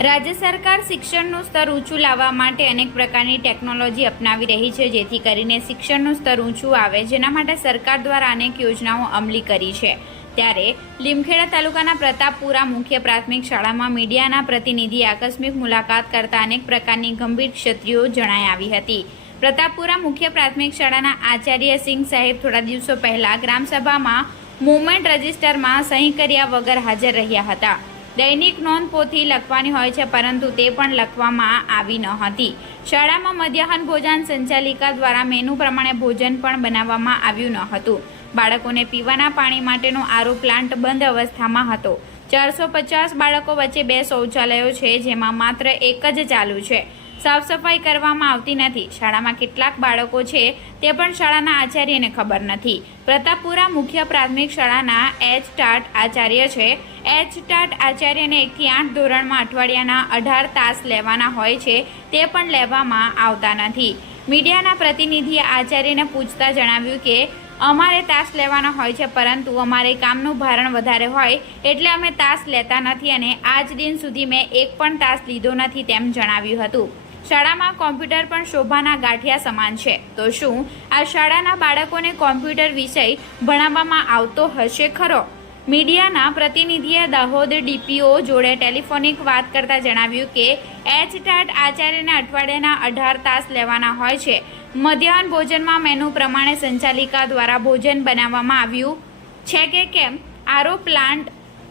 રાજ્ય સરકાર શિક્ષણનું સ્તર ઊંચું લાવવા માટે અનેક પ્રકારની ટેકનોલોજી અપનાવી રહી છે, જેથી કરીને શિક્ષણનું સ્તર ઊંચું આવે, જેના માટે સરકાર દ્વારા અનેક યોજનાઓ અમલી કરી છે. ત્યારે લીમખેડા તાલુકાના પ્રતાપપુરા મુખ્ય પ્રાથમિક શાળામાં મીડિયાના પ્રતિનિધિ આકસ્મિક મુલાકાત કરતા અનેક પ્રકારની ગંભીર ક્ષત્રિયો જણાઈ આવી હતી. પ્રતાપપુરા મુખ્ય પ્રાથમિક શાળાના આચાર્ય સિંહ સાહેબ થોડા દિવસો પહેલા ગ્રામસભામાં મુવમેન્ટ રજિસ્ટરમાં સહી કર્યા વગર હાજર રહ્યા હતા. દૈનિક નોંધ પોથી લખવાની હોય છે, પરંતુ તે પણ લખવામાં આવી ન હતી. શાળામાં મધ્યાહન ભોજન સંચાલિકા દ્વારા મેનુ પ્રમાણે ભોજન પણ બનાવવામાં આવ્યું ન હતું. બાળકોને પીવાના પાણી માટેનો આરો પ્લાન્ટ બંધ અવસ્થામાં હતો. ચારસો પચાસ બાળકો વચ્ચે બે શૌચાલયો છે, જેમાં માત્ર એક જ ચાલુ છે. સાફ સફાઈ કરવામાં આવતી નથી. શાળામાં કેટલાક બાળકો છે તે પણ શાળાના આચાર્યને ખબર નથી. પ્રતાપપુરા મુખ્ય પ્રાથમિક શાળાના એચ ટાટ આચાર્ય છે. એચ ટાટ આચાર્યને એકથી આઠ ધોરણમાં અઠવાડિયાના અઢાર તાસ લેવાના હોય છે, તે પણ લેવામાં આવતા નથી. મીડિયાના પ્રતિનિધિએ આચાર્યને પૂછતા જણાવ્યું કે, અમારે તાસ લેવાના હોય છે, પરંતુ અમારે કામનું ભારણ વધારે હોય, એટલે અમે તાસ લેતા નથી અને આજ દિન સુધી મેં એક પણ તાસ લીધો નથી, તેમ જણાવ્યું હતું. શાળામાં કોમ્પ્યુટર પણ શોભાના ગાંઠિયા સમાન છે. તો શું આ શાળાના બાળકોને કોમ્પ્યુટર વિષય ભણાવવામાં આવતો હશે ખરો? મીડિયાના પ્રતિનિધિએ દાહોદ ડીપીઓ જોડે ટેલિફોનિક વાત કરતા જણાવ્યું કે, એચ ટાટ આચાર્યને અઠવાડિયાના અઢાર તાસ લેવાના હોય છે. મધ્યાહન ભોજનમાં મેનુ પ્રમાણે સંચાલિકા દ્વારા ભોજન બનાવવામાં આવ્યું. છે કે કેમ? આરો પ્લાન્ટ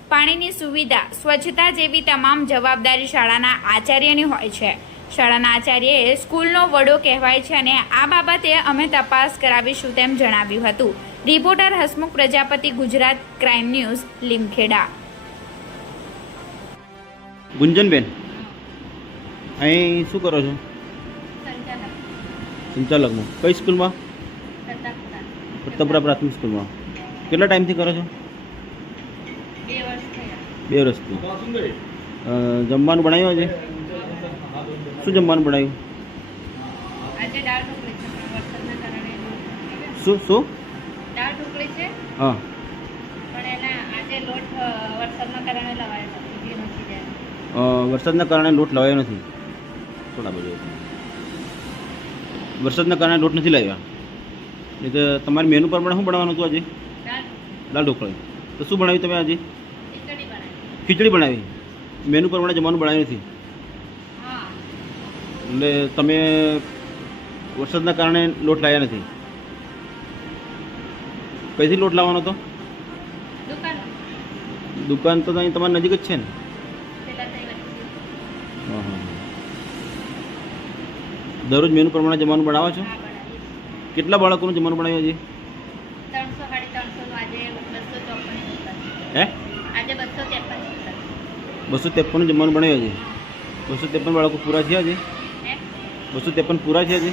પાણીની સુવિધા સ્વચ્છતા જેવી તમામ જવાબદારી શાળાના આચાર્યની હોય છે. શાળાના આચાર્યએ સ્કૂલનો વડો કહેવાય છે અને આ બાબતે અમે તપાસ કરાવીશું તેમ જણાવ્યું હતું. Reporter Hasmukh Prajapati Gujarat crime news Limkheda. Gunjanben અહીં શું કરો છો? સંચાલકમાં કઈ સ્કૂલમાં? પ્રતાપપુરા પ્રાથમિક સ્કૂલમાં. કેટલા ટાઈમથી કરો છો? બે વર્ષથી. અ, જમવાનું બનાવ્યું આજે? શું જમવાનું બનાવ્યું. શું શું? દાળ ઢોકળી છે હા. વરસાદના કારણે લોટ લવાયો નથી? થોડા બધો વરસાદના કારણે લોટ નથી લાવ્યા? એ તો તમારી મેનુ પ્રમાણે શું બનાવવાનું હતું આજે? દાળ ઢોકળી. તો શું બનાવ્યું તમે આજે? ખીચડી બનાવી. મેનુ પ્રમાણે જમવાનું બનાવ્યું નથી? એટલે તમે વરસાદના કારણે લોટ લાવ્યા નથી? કઈથી લોટ લાવવાનો હતો? દુકાન. તો અહીં તમારી નજીક જ છે ને. દરરોજ મેનુ પ્રમાણે જમવાનું બનાવો છો? કેટલા બાળકોનું જમવાનું બનાવ્યું બસો હે? બસો ત્રેપન બસો ત્રેપનનું જમવાનું બનાવ્યું હજી બસો ત્રેપન બાળકો પૂરા થયા છે? હે બસો ત્રેપન પૂરા છે છે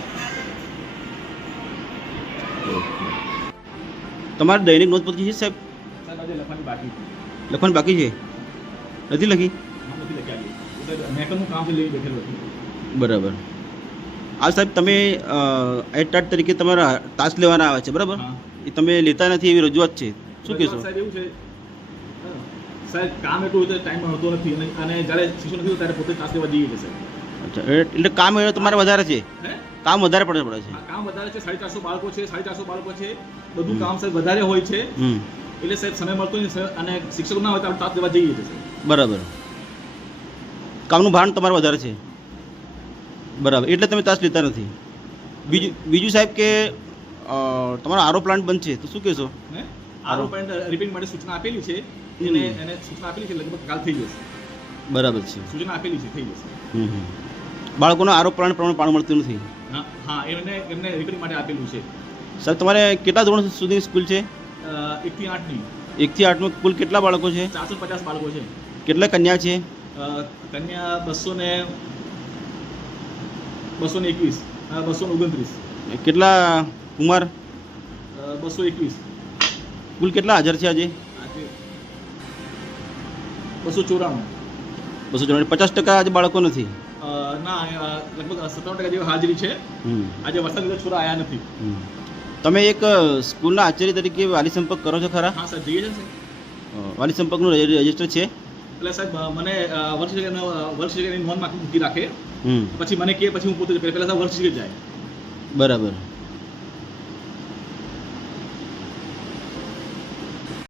તમારે દૈનિક નોંધપત્ર છે સાહેબ? લખવાની બાકી છે. નથી લખી? બરાબર. આ સાહેબ તમે એટાટ તરીકે તમારા તાસ લેવાના આવે છે બરાબર? એ તમે લેતા નથી એવી રજૂઆત છે? શું કહેશો? સાહેબ એવું છે. સાહેબ કામ એટલું ટાઈમ મળતો નથી અને અને જ્યારે શિશુ નથી ત્યારે પોતે તાસ લેવા જઈએ છે સાહેબ. અચ્છા. એટલે કામ એ તમારે વધારે છે? કામ વધારે પડે પડે છે. કામ વધારે છે. સાડી ચારસો બાળકો છે. સાડી ચારસો બાળકો છે. બધું કામ સાહેબ વધારે હોય છે. એટલે સાહેબ સમય મળતો નહીં. અને શિક્ષક ના હોય તો આપણે તાસ લેવા જઈએ છીએ બરાબર. કામનું ભારણ તમારે વધારે છે. બરાબર. એટલે તમે તાસ લેતા નથી. બીજું બીજું સાહેબ કે તમારો આરો પ્લાન્ટ બંધ છે તો શું કહેશો? આરો. પ્લાન્ટ રિપેરિંગ માટે સૂચના આપેલી છે. એને એને સૂચના આપેલી છે લગભગ કાલ થઈ જશે. બરાબર છે. સૂચના આપેલી છે થઈ જશે. હમ હમ. બાળકોનો આરોપ પ્રમાણે પાણી મળતું નથી. હા એમને એમને રિપેરિંગ માટે આપેલું છે. સર તમારે કેટલા ધોરણ સુધી સ્કૂલ છે? એકથી આઠની. એકથી આઠમાં કુલ કેટલા બાળકો છે? ચારસો પચાસ બાળકો છે. કેટલા કન્યા છે? કન્યા બસો ને બસો ને એકવીસ બસો ને ઓગણત્રીસ. કેટલા કુમાર બસો એકવીસ. કુલ કેટલા હાજર છે આજે બસો ચોરાણું. બસો ચોરાણું. પચાસ ટકા આજે બાળકો નથી. ના લગભગ સત્તાવન ટકા જેવી હાજરી છે. આજે વરસાદ છોરા આવ્યા નથી. તમે એક સ્કૂલના આચાર્ય તરીકે વાલી સંપર્ક કરો છો ખરા? હા સર જઈએ છે વાલી સંપર્કનું રજિસ્ટર છે? એટલે સાહેબ મને વર્ષ અ, નોંધ માગી મૂકી રાખે. પછી મને કહે પછી હું પોતે પહેલા વર્ષ જાય. બરાબર.